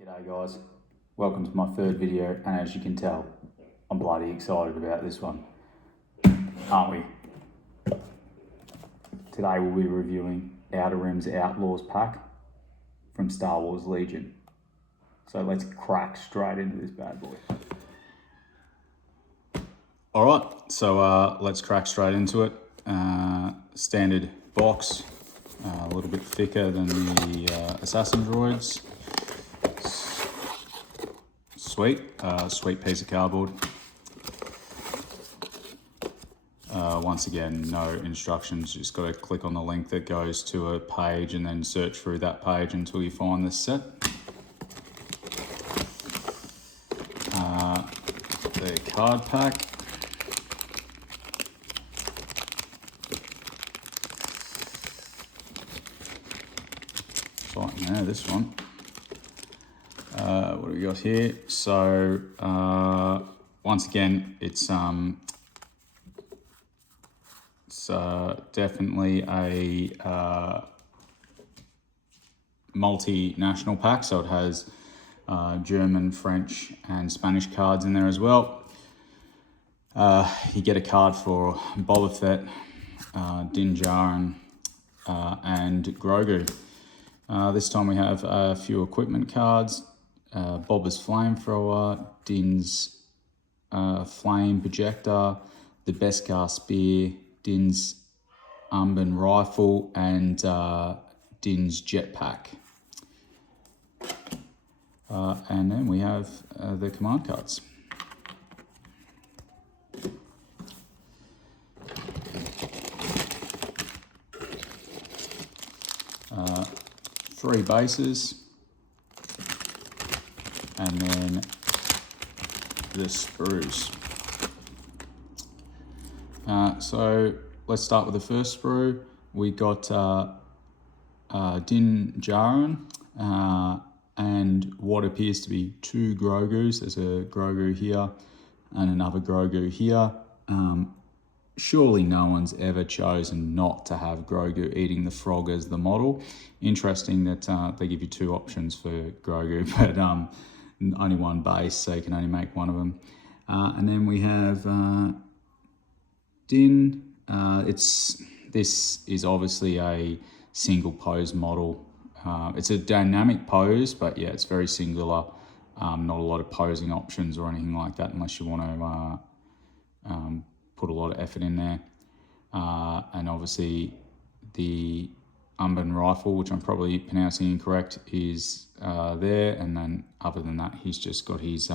G'day guys, welcome to my third video, and as you can tell, I'm bloody excited about this one, aren't we? Today we'll be reviewing Outer Rim's Outlaws pack from Star Wars Legion. So let's crack straight into this bad boy. Alright, so let's crack straight into it. Standard box, a little bit thicker than the Assassin droids. Sweet piece of cardboard. Once again, no instructions, just got to click on the link that goes to a page and then search through that page until you find this set. The card pack. Right now, this one. What do we got here? So once again, it's definitely a multinational pack. So it has German, French, and Spanish cards in there as well. You get a card for Boba Fett, Din Djarin, and Grogu. This time we have a few equipment cards. Boba's flamethrower, Din's flame projector, the Beskar spear, Din's Umban rifle, and Din's jetpack. And then we have the command cards. Three bases, and then the sprues. So let's start with the first sprue. We got Din Djarin and what appears to be two Grogus. There's a Grogu here and another Grogu here. Surely no one's ever chosen not to have Grogu eating the frog as the model. Interesting that they give you two options for Grogu, but only one base, so you can only make one of them. And then we have Din. This is obviously a single pose model. It's a dynamic pose, but yeah, it's very singular. Not a lot of posing options or anything like that, unless you want to put a lot of effort in there. And obviously the Umban rifle, which I'm probably pronouncing incorrect, is there. And then other than that, he's just got his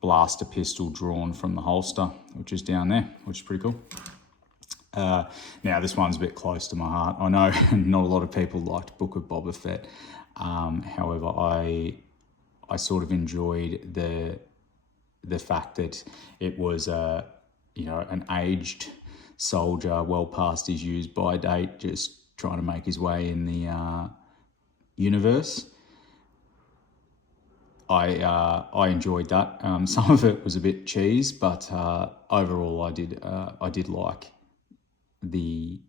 blaster pistol drawn from the holster, which is down there, which is pretty cool. Now this one's a bit close to my heart. I know not a lot of people liked Book of Boba Fett. However, I sort of enjoyed the fact that it was an aged soldier, well past his use by date, just trying to make his way in the universe. I enjoyed that. Some of it was a bit cheese, but overall I did like the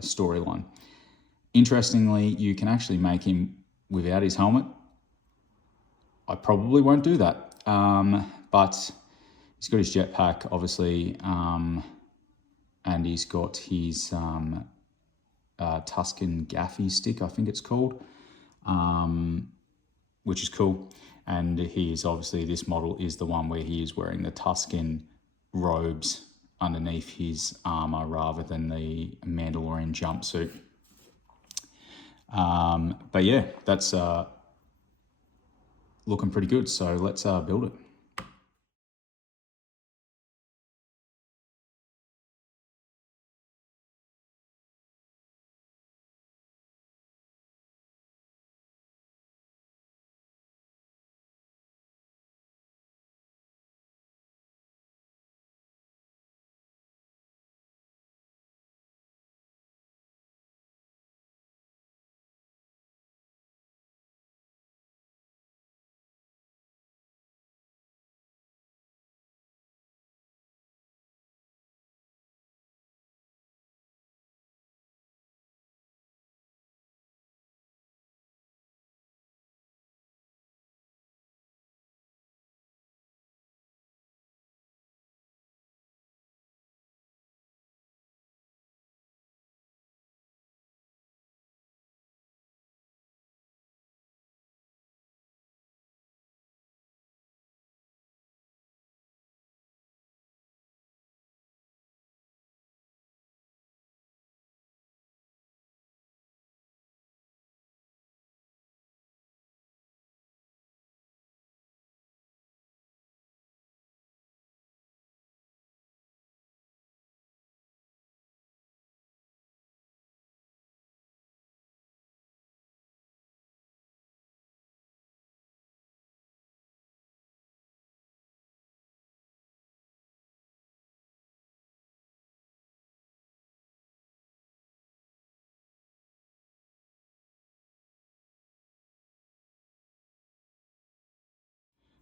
storyline. Interestingly, you can actually make him without his helmet. I probably won't do that, but he's got his jetpack, obviously, and he's got his Tusken Gaffy stick, I think it's called, which is cool. And he is obviously, this model is the one where he is wearing the Tusken robes underneath his armor rather than the Mandalorian jumpsuit. But yeah, that's looking pretty good. So let's build it.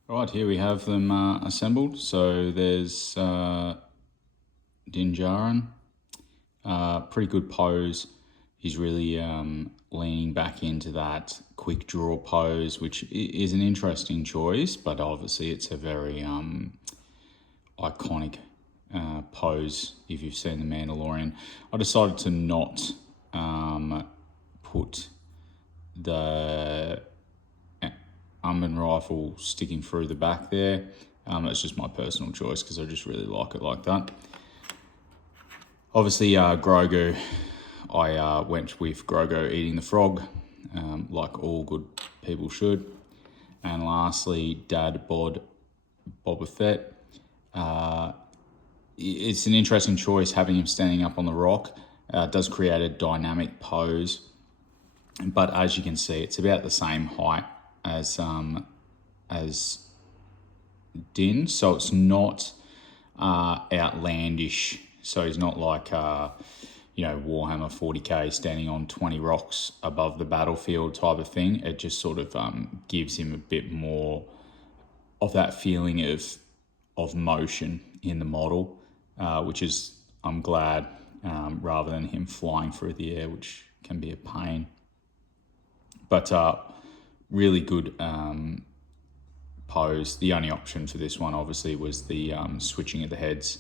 Right, here we have them assembled. So there's Dinjarin, pretty good pose. He's really leaning back into that quick draw pose, which is an interesting choice, but obviously it's a very iconic pose if you've seen The Mandalorian. I decided to not put the Unman rifle sticking through the back there. That's just my personal choice because I just really like it like that. Obviously, Grogu, I went with Grogu eating the frog, like all good people should. And lastly, Dad Bod Boba Fett. It's an interesting choice having him standing up on the rock. It does create a dynamic pose, but as you can see, it's about the same height as Din, so it's not outlandish. So he's not like Warhammer 40k standing on 20 rocks above the battlefield type of thing. It just sort of gives him a bit more of that feeling of motion in the model, which is, I'm glad, rather than him flying through the air, which can be a pain. But really good pose. The only option for this one obviously was the switching of the heads,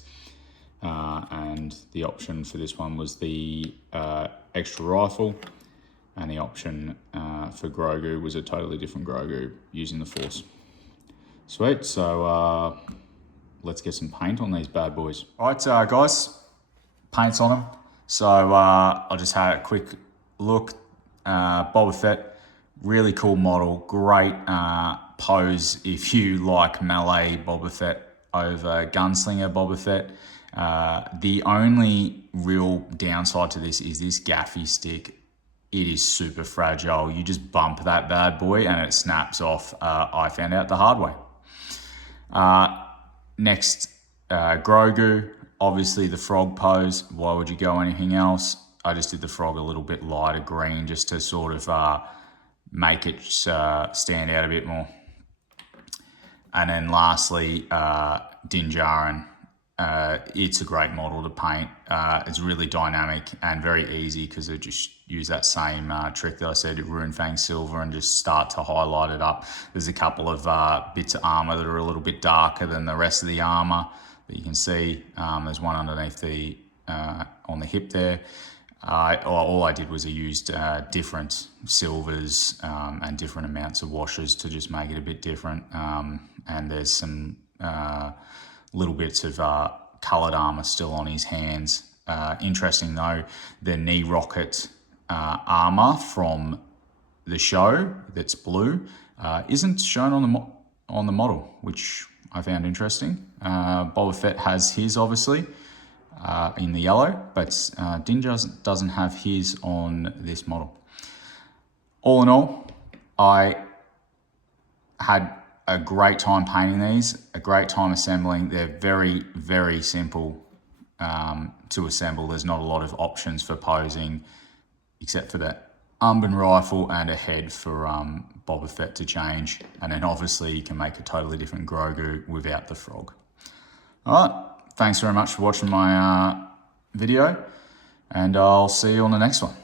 and the option for this one was the extra rifle, and the option for Grogu was a totally different Grogu using the Force. Sweet, so let's get some paint on these bad boys. All right, guys, paint's on them. So I'll just have a quick look. Boba Fett, really cool model, great pose if you like melee Boba Fett over gunslinger Boba Fett. The only real downside to this is this gaffy stick. It is super fragile. You just bump that bad boy and it snaps off. I found out the hard way. Next, Grogu, obviously the frog pose. Why would you go anything else? I just did the frog a little bit lighter green just to sort of make it stand out a bit more. And then lastly, Din Djarin. It's a great model to paint. It's really dynamic and very easy because I just use that same trick that I said, Rune Fang Silver, and just start to highlight it up. There's a couple of bits of armor that are a little bit darker than the rest of the armor that you can see. There's one underneath the on the hip there. All I did was I used different silvers and different amounts of washes to just make it a bit different. And there's some little bits of coloured armour still on his hands. Interesting though, the knee rocket armour from the show that's blue isn't shown on the model, which I found interesting. Boba Fett has his obviously in the yellow, but Din doesn't have his on this model. All in all, I had a great time painting these, a great time assembling. They're very, very simple to assemble. There's not a lot of options for posing except for that Unban rifle and a head for Boba Fett to change. And then obviously you can make a totally different Grogu without the frog. All right, thanks very much for watching my video, and I'll see you on the next one.